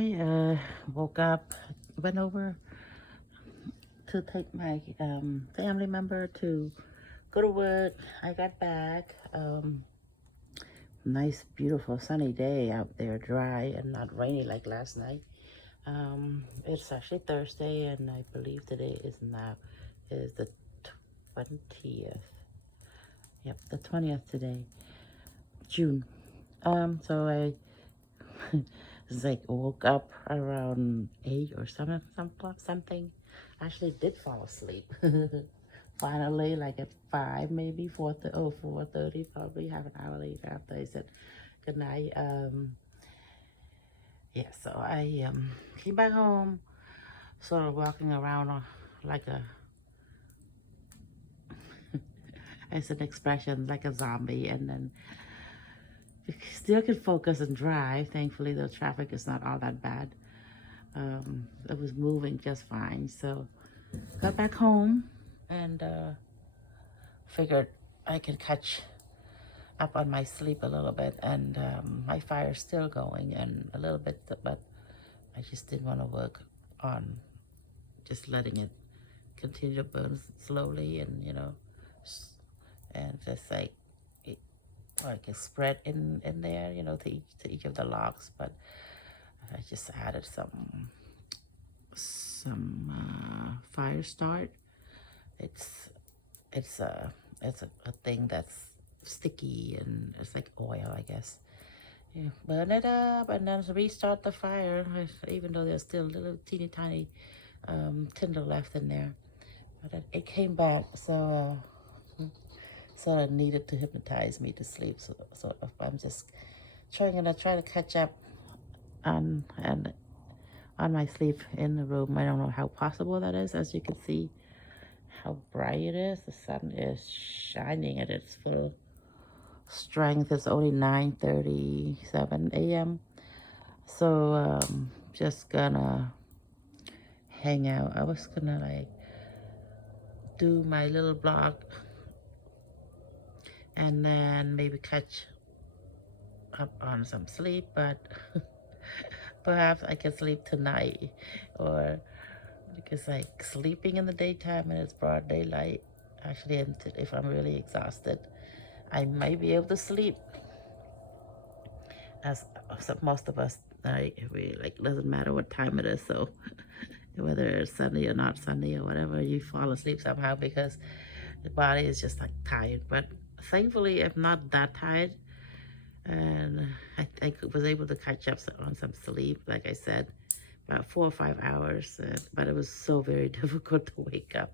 Hi, woke up, went over to take my family member to go to work. I got back. Nice, beautiful, sunny day out there, dry and not rainy like last night. It's actually Thursday, and I believe today is the 20th. Yep, the 20th today, June. So I it's like woke up around 8 or 7 o'clock something. Actually did fall asleep. Finally, like at 5 maybe, 4:30, probably half an hour later after I said good night. Yeah, so I came back home, sort of walking around like a, it's an expression, like a zombie, and then still could focus and drive. Thankfully, the traffic is not all that bad. It was moving just fine. So got back home and figured I could catch up on my sleep a little bit. And my fire's still going and a little bit, but I just didn't want to work on just letting it continue to burn slowly, and and just like it spread in there, to each of the logs. But I just added some fire start. It's it's a it's a, a thing that's sticky, and it's like oil, I guess. Yeah, burn it up and then restart the fire, even though there's still little teeny tiny tinder left in there. But it came back, so sort of needed to hypnotize me to sleep. So I'm just try to catch up on my sleep in the room. I don't know how possible that is. As you can see, how bright it is. The sun is shining at its full strength. It's only 9:37 a.m. So just gonna hang out. I was gonna like do my little blog and then maybe catch up on some sleep, but perhaps I can sleep tonight, or because like sleeping in the daytime and it's broad daylight, actually, if I'm really exhausted, I might be able to sleep. As most of us, we like, doesn't matter what time it is. So whether it's Sunday or not Sunday or whatever, you fall asleep somehow because the body is just like tired. But thankfully, I'm not that tired, and I was able to catch up on some sleep. Like I said, about 4 or 5 hours, but it was so very difficult to wake up.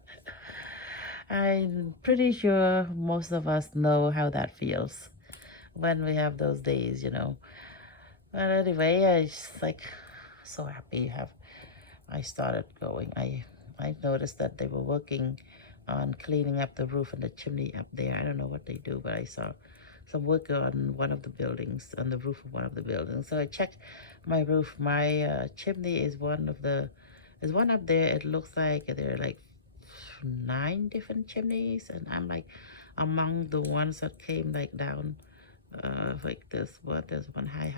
I'm pretty sure most of us know how that feels when we have those days. But anyway, I just like so happy have I started going. I noticed that they were working on cleaning up the roof and the chimney up there. I don't know what they do, but I saw some work on one of the buildings, on the roof of one of the buildings. So I checked my roof. My chimney is one up there. It looks like there are like 9 different chimneys, and I'm like among the ones that came like down, like this one. There's one high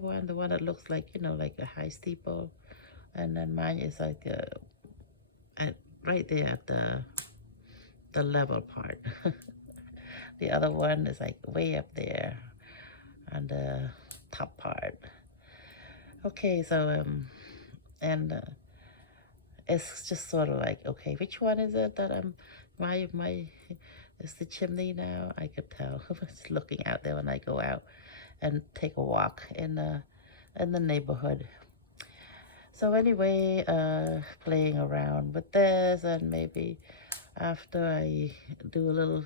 one, the one that looks like, like a high steeple, and then mine is like right there at the level part. The other one is like way up there on the top part. Okay, so and it's just sort of like, okay, which one is it that my is the chimney now? I could tell just looking out there when I go out and take a walk in the neighborhood. So anyway, playing around with this, and maybe after I do a little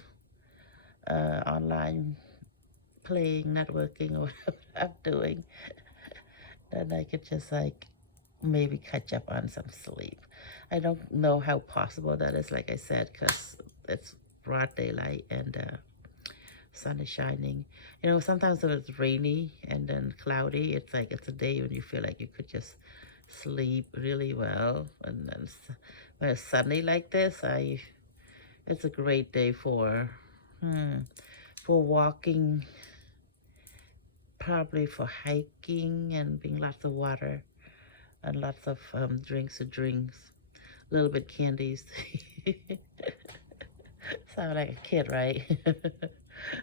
online playing, networking, or whatever I'm doing, then I could just like maybe catch up on some sleep. I don't know how possible that is, like I said, because it's broad daylight and sun is shining. Sometimes when it's rainy and then cloudy, it's like it's a day when you feel like you could just sleep really well. And then when it's sunny like this, it's a great day for walking probably for hiking and being lots of water and lots of drinks, a little bit candies. Sound like a kid, right?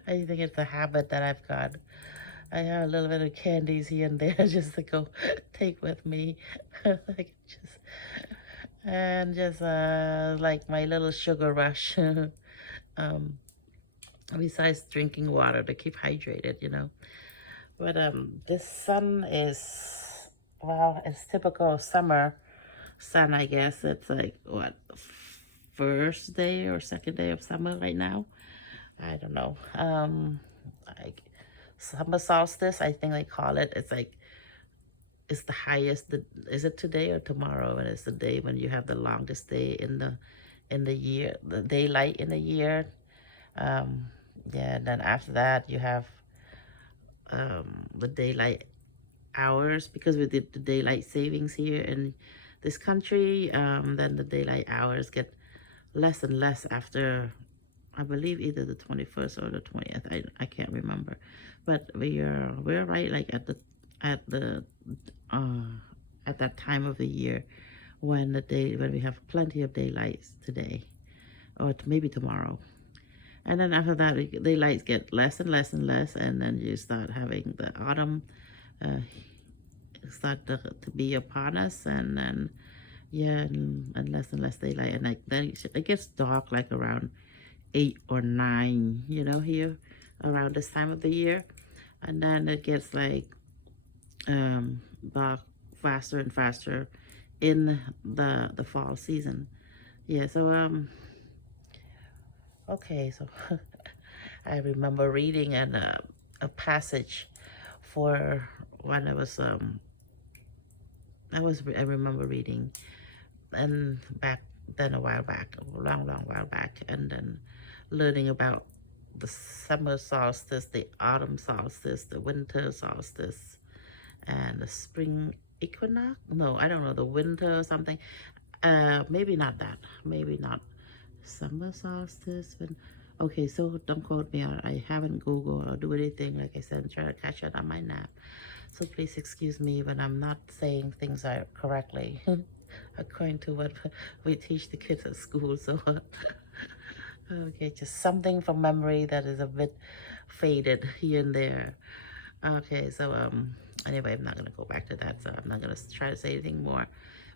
I think it's a habit that I've got. I have a little bit of candies here and there just to go take with me. Like just and just like my little sugar rush. um, besides drinking water to keep hydrated, you know. But this sun is, well, it's typical summer sun, I guess. It's like what, first day or second day of summer right now. I don't know. Like summer solstice, I think they call it. It's like it's the highest. Is it today or tomorrow? And it's the day when you have the longest day in the year, the daylight in the year. Um, yeah. And then after that, you have the daylight hours, because we did the daylight savings here in this country. Then the daylight hours get less and less after, I believe, either the 21st or the 20th. I can't remember, but we're right like at the uh, at that time of the year when we have plenty of daylights today, or maybe tomorrow. And then after that, daylights get less and less and less, and then you start having the autumn uh, start to be upon us, and then yeah, and less daylight, and like then it gets dark like around 8 or 9, you know, here around this time of the year, and then it gets like dark faster and faster in the fall season. Yeah, so okay, so I remember reading a passage for when I remember reading, and back then a while back, a long while back, and then learning about the summer solstice, the autumn solstice, the winter solstice, and the spring equinox. No, I don't know, the winter or something. Maybe not that. Maybe not summer solstice. But okay, so don't quote me on. I haven't Googled or do anything. Like I said, I'm trying to catch up on my nap. So please excuse me when I'm not saying things correctly, according to what we teach the kids at school. So, okay, just something from memory that is a bit faded here and there. Okay, so anyway, I'm not gonna go back to that. So I'm not gonna try to say anything more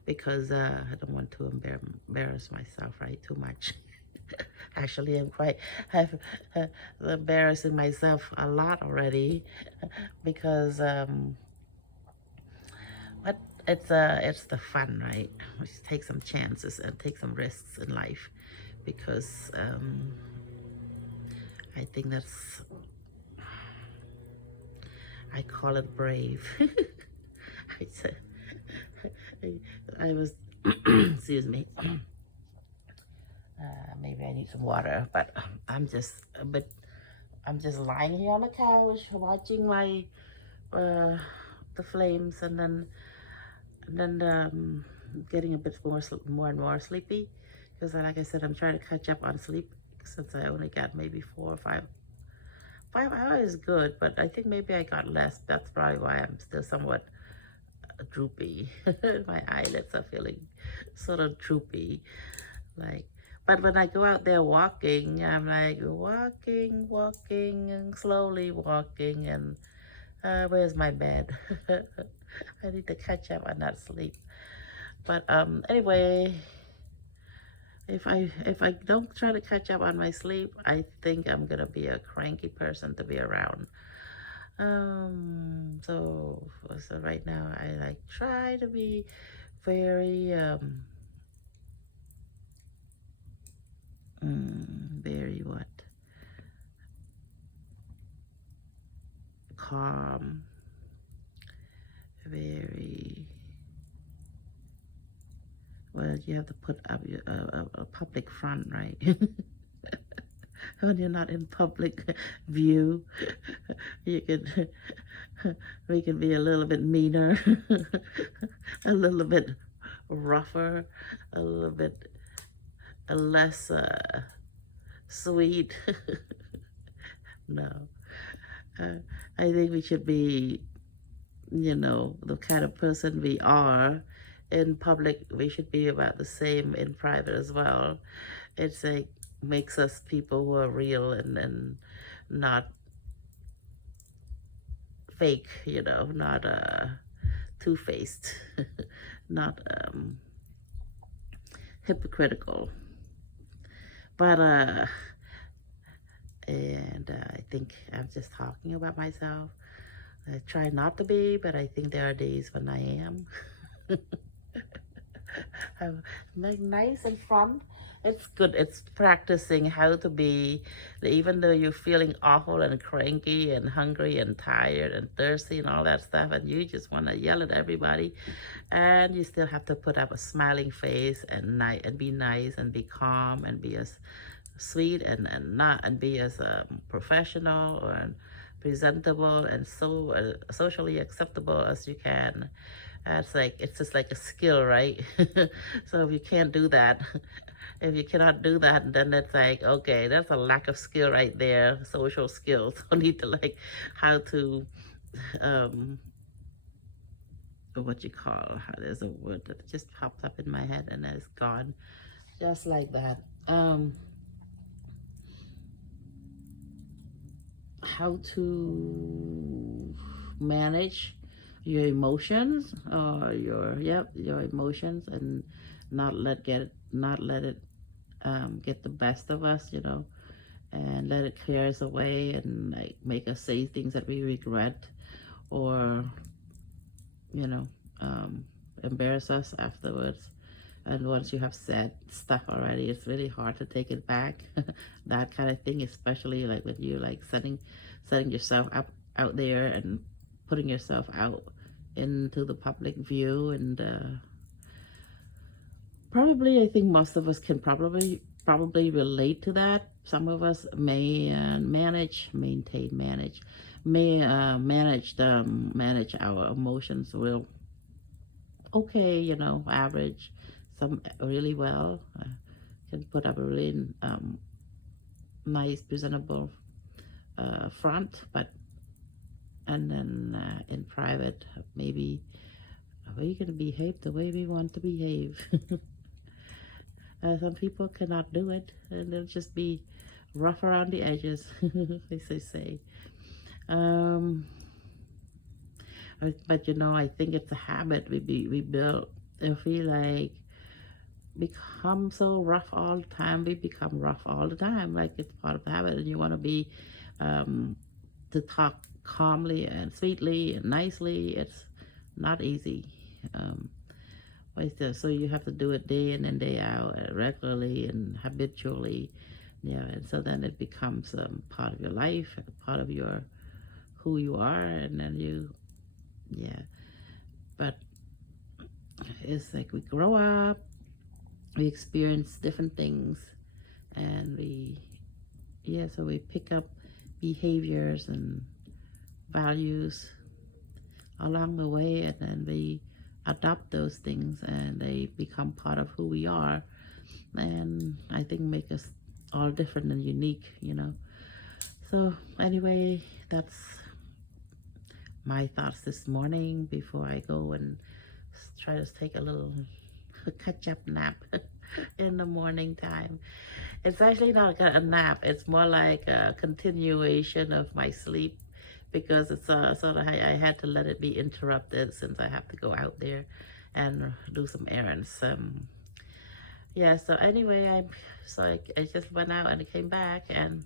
because I don't want to embarrass myself, right? Too much. Actually, I've embarrassing myself a lot already because but it's the fun, right? We should take some chances and take some risks in life, because I think that's, I call it brave. I said I was excuse me. Maybe I need some water, but I'm just lying here on the couch watching my the flames, and then getting a bit more and more sleepy, because like I said, I'm trying to catch up on sleep, since I only got maybe 4 or 5 hours is good, but I think maybe I got less. That's probably why I'm still somewhat droopy. My eyelids are feeling sort of droopy, like. But when I go out there walking, I'm like walking and slowly walking, and where's my bed? I need to catch up on that sleep. But anyway, if I don't try to catch up on my sleep, I think I'm gonna be a cranky person to be around. So right now I like try to be very very what, calm, very, well, you have to put up a public front, right? When you're not in public view, you can we can be a little bit meaner, a little bit rougher, a little bit less sweet. No, I think we should be, the kind of person we are in public. We should be about the same in private as well. It's like makes us people who are real and not fake, not two-faced, not hypocritical. But I think I'm just talking about myself. I try not to be, but I think there are days when I am. I'm like nice and fun. It's good. It's practicing how to be, even though you're feeling awful and cranky and hungry and tired and thirsty and all that stuff, and you just want to yell at everybody, and you still have to put up a smiling face and be nice and be calm and be as sweet and be as professional or presentable and so socially acceptable as you can. It's just like a skill, right? So if you can't do that, if you cannot do that, then it's like, okay, that's a lack of skill right there, social skills. So need to like how to um what you call, there's a word that just popped up in my head and then it's gone, just like that. How to manage your emotions, or your emotions, and not let it get the best of us, and let it carry us away and like make us say things that we regret, or you know embarrass us afterwards. And once you have said stuff already, it's really hard to take it back. That kind of thing, especially like when you like setting yourself up out there and putting yourself out into the public view. And probably I think most of us can probably relate to that. Some of us may manage our emotions real okay, average, some really well, can put up a really nice, presentable front, and then in private, maybe we're going to behave the way we want to behave. Some people cannot do it, and they'll just be rough around the edges, as they say. But I think it's a habit we build. If we like become so rough all the time, we become rough all the time. Like it's part of the habit, and you want to be to talk calmly and sweetly and nicely. It's not easy. So you have to do it day in and day out, regularly and habitually. Yeah, and so then it becomes part of your life, part of your who you are, and then but it's like we grow up, we experience different things, and so we pick up behaviors and values along the way, and then we adopt those things, and they become part of who we are, and I think make us all different and unique. So anyway, that's my thoughts this morning before I go and try to take a little catch-up nap in the morning time. It's actually not a nap, it's more like a continuation of my sleep, because it's sort of I had to let it be interrupted since I have to go out there and do some errands. So anyway, I just went out and I came back, and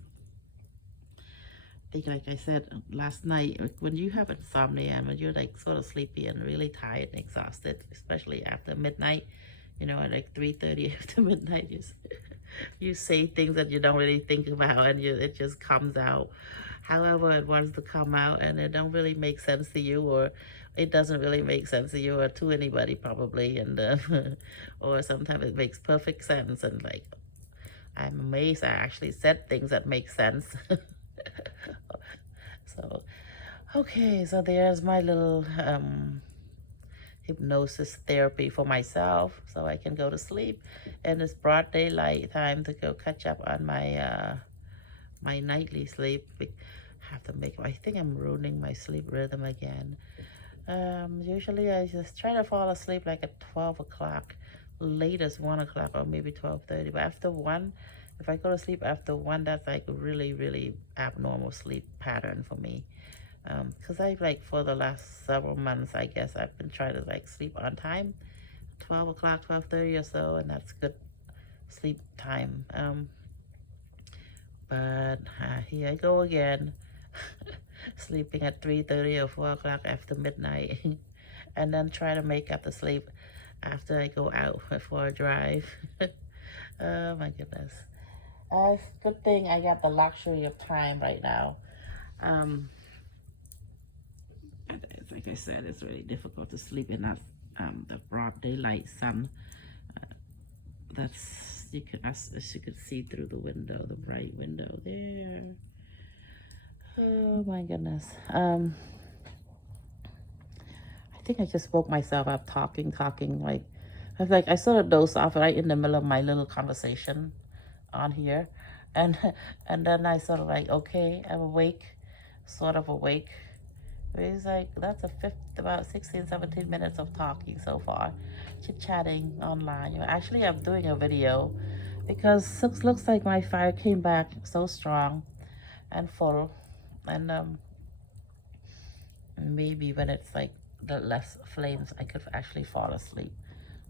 like I said last night, when you have insomnia and when you're like sort of sleepy and really tired and exhausted, especially after midnight, at like 3:30 after midnight, you say things that you don't really think about, and it just comes out however it wants to come out, and it don't really make sense to you, or it doesn't really make sense to you or to anybody probably, and or sometimes it makes perfect sense, and like I'm amazed I actually said things that make sense. So okay, so there's my little hypnosis therapy for myself, so I can go to sleep, and it's broad daylight time to go catch up on my my nightly sleep. have to make, I think I'm ruining my sleep rhythm again. Usually I just try to fall asleep like at 12 o'clock, latest 1 o'clock, or maybe 12:30. But after 1, if I go to sleep after 1, that's like a really, really abnormal sleep pattern for me. Because I've like for the last several months, I guess I've been trying to like sleep on time, 12 o'clock, 12:30 or so, and that's good sleep time. But here I go again, sleeping at 3:30 or 4 o'clock after midnight, and then try to make up the sleep after I go out for a drive. Oh my goodness. Good thing I got the luxury of time right now. Like I said, it's really difficult to sleep in that the broad daylight sun. That's as you could see through the window, the bright window there. Oh my goodness. I think I just woke myself up talking. Like I sort of dozed off right in the middle of my little conversation on here, and and then I sort of like, okay, I'm awake, sort of awake. It's like that's about 16, 17 minutes of talking so far, chit-chatting online. Actually, I'm doing a video because it looks like my fire came back so strong and full, and maybe when it's like the less flames, I could actually fall asleep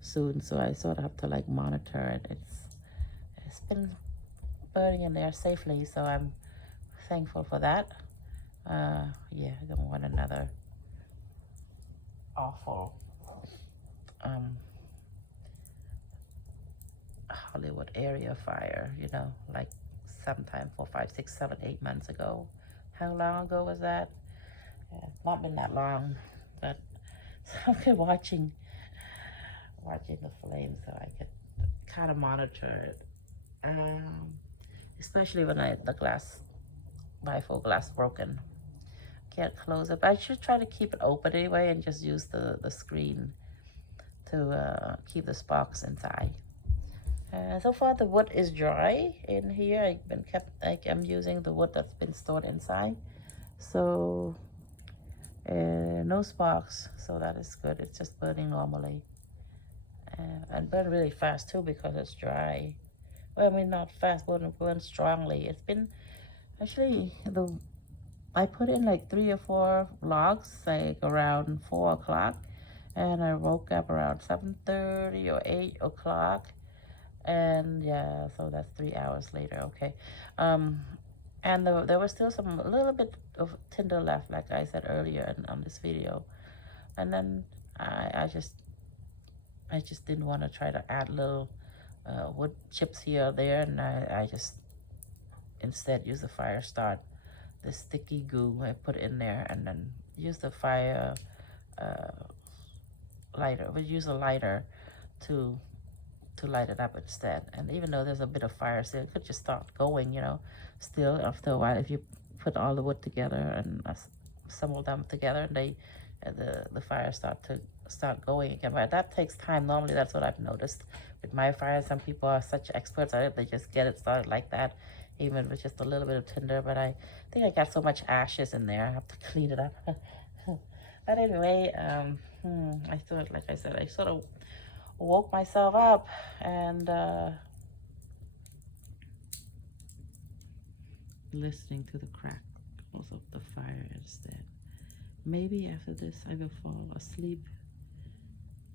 soon. So I sort of have to like monitor it. It's been burning in there safely, so I'm thankful for that. Yeah, I don't want another awful Hollywood area fire, like sometime 4, 5, 6, 7, 8 months ago. How long ago was that? Yeah, not been that long, but so okay, watching the flames so I could kind of monitor it. Especially when the bifocal glass broken. Can't close it, but I should try to keep it open anyway and just use the screen to keep the sparks inside. So far the wood is dry in here. I'm using the wood that's been stored inside, so no sparks, so that is good. It's just burning normally, and burn really fast too because it's dry. Well, I mean, not fast, but burn strongly. It's been actually I put in like 3 or 4 logs, like around 4 o'clock, and I woke up around 7:30 or 8 o'clock, and yeah, so that's 3 hours later. Okay, and there was still a little bit of tinder left, like I said earlier on this video, and then I just didn't want to try to add little wood chips here or there, and I just instead use the fire start, the sticky goo I put in there, and then use the fire lighter. We use a lighter to light it up instead. And even though there's a bit of fire still, it could just start going, still after a while if you put all the wood together and assemble them together, and the fire start going again. But that takes time. Normally that's what I've noticed with my fire. Some people are such experts at it, they just get it started like that, even with just a little bit of tinder. But I think I got so much ashes in there, I have to clean it up. But anyway, I thought, like I said, I sort of woke myself up and listening to the crackles of the fire instead. Maybe after this I will fall asleep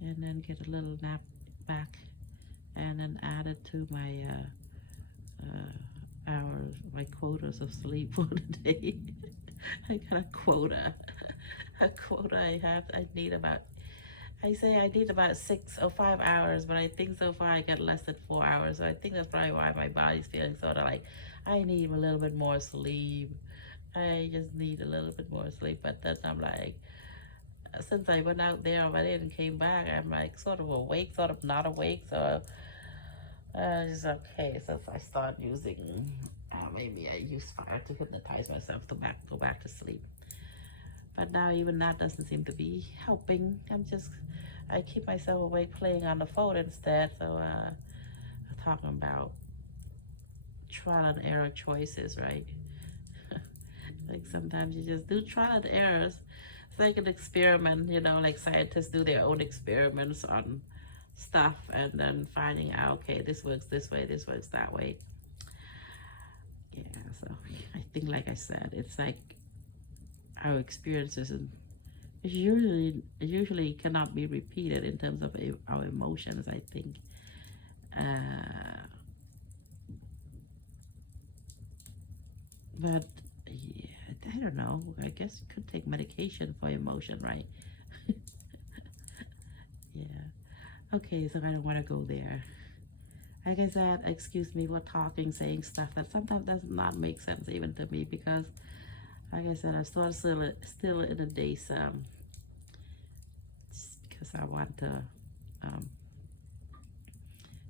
and then get a little nap back, and then add it to my hours, my quotas of sleep for the day. I got a quota. I need about 6 or 5 hours, but I think so far I got less than 4 hours. So I think that's probably why my body's feeling sort of like, I need a little bit more sleep. I just need a little bit more sleep. But then I'm like, since I went out there already and came back, I'm like sort of awake, sort of not awake. So it's okay. Since I start using, maybe I use fire to hypnotize myself to go back to sleep. But now even that doesn't seem to be helping. I keep myself awake playing on the phone instead. So talking about trial and error choices, right? Like sometimes you just do trial and errors. It's like an experiment, like scientists do their own experiments on stuff and then finding out, okay, this works this way, this works that way. Yeah, so I think, like I said, it's like our experiences and usually cannot be repeated in terms of our emotions, I think. But yeah, I don't know. I guess you could take medication for emotion, right? Yeah. Okay, so I don't want to go there. Like I said, excuse me for talking, saying stuff that sometimes does not make sense even to me because, like I said, I'm still in a daze because I want to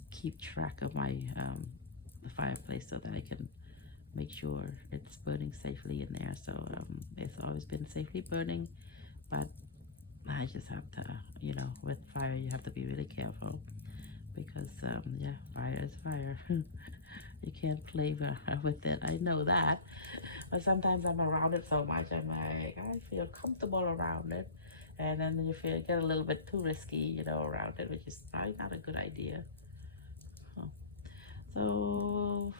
keep track of my the fireplace so that I can make sure it's burning safely in there. So it's always been safely burning, but I just have to, with fire you have to be really careful because yeah, fire is fire. You can't play with it. I know that, but sometimes I'm around it so much, I'm like, I feel comfortable around it, and then you get a little bit too risky, around it, which is probably not a good idea. So,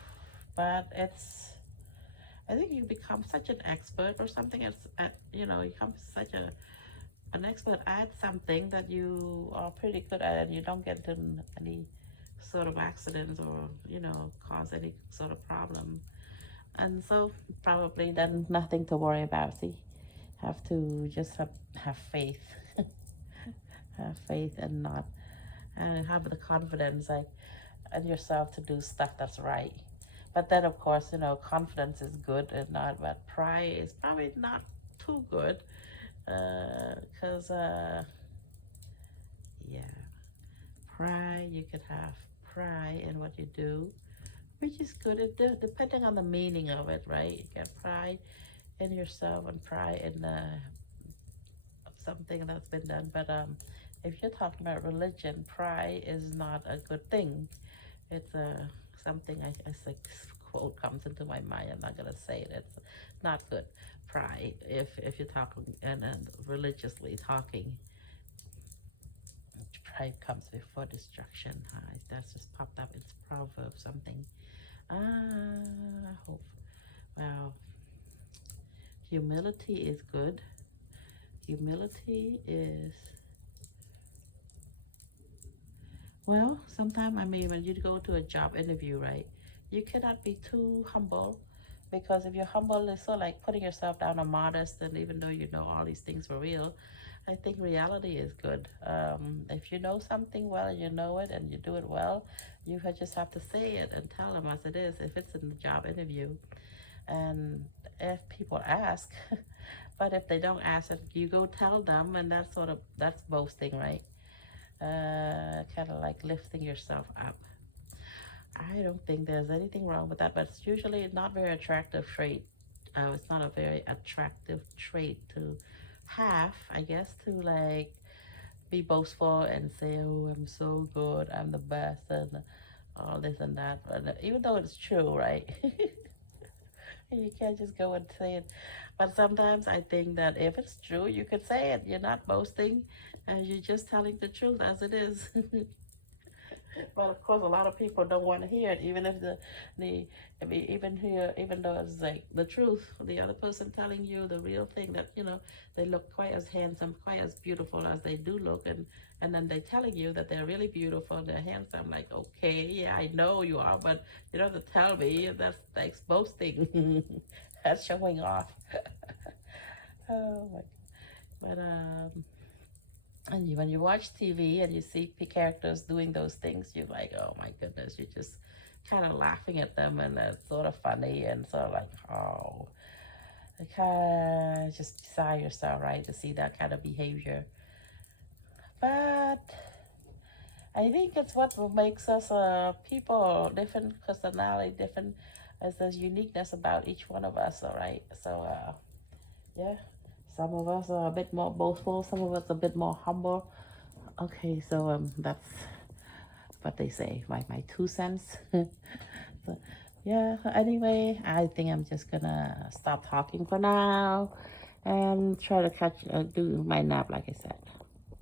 but I think you become such an expert or something. You become such an expert at something that you are pretty good at, and you don't get into any sort of accidents or cause any sort of problem. And so probably then nothing to worry about. See, have to just have faith, have faith, and have the confidence like in yourself to do stuff that's right. But then, of course, confidence is good and not, but pride is probably not too good. Because, yeah, pride, you could have pride in what you do, which is good, depending on the meaning of it, right? You get pride in yourself and pride in something that's been done. But if you're talking about religion, pride is not a good thing. It's something I say quote comes into my mind. I'm not gonna say it. It's not good. Pride, if you're talking and religiously talking, pride comes before destruction. That's just popped up. It's proverb something. I hope. Wow. Humility is good. Humility is, well, sometimes, I mean, when you go to a job interview, right, you cannot be too humble, because if you're humble, it's sort of like putting yourself down or modest, and even though you know all these things for real, I think reality is good. If you know something well and you know it and you do it well, you just have to say it and tell them as it is if it's in the job interview. And if people ask, but if they don't ask it, you go tell them, and that's boasting, right? Kind of like lifting yourself up. I don't think there's anything wrong with that, but it's usually not very attractive trait. It's not a very attractive trait to have, I guess, to like be boastful and say, oh, I'm so good, I'm the best, and all this and that. But even though it's true, right? You can't just go and say it. But sometimes I think that if it's true, you could say it. You're not boasting, and you're just telling the truth as it is. But of course, a lot of people don't want to hear it, even if I mean, even though it's like the truth, the other person telling you the real thing, that they look quite as handsome, quite as beautiful as they do look, and then they telling you that they're really beautiful and they're handsome. Like, okay, yeah, I know you are, but you don't have to tell me. That's boasting. That's showing off. Oh my. But and when you watch TV and you see characters doing those things, you're like, oh my goodness, you're just kind of laughing at them, and it's sort of funny and sort of like, oh, kind of just beside yourself, right, to see that kind of behavior. But I think it's what makes us people, different personality, different, as there's uniqueness about each one of us, all right? So, yeah. Some of us are a bit more boastful, some of us a bit more humble. Okay, so that's what they say, my 2 cents. yeah, anyway, I think I'm just gonna stop talking for now and try to do my nap, like I said.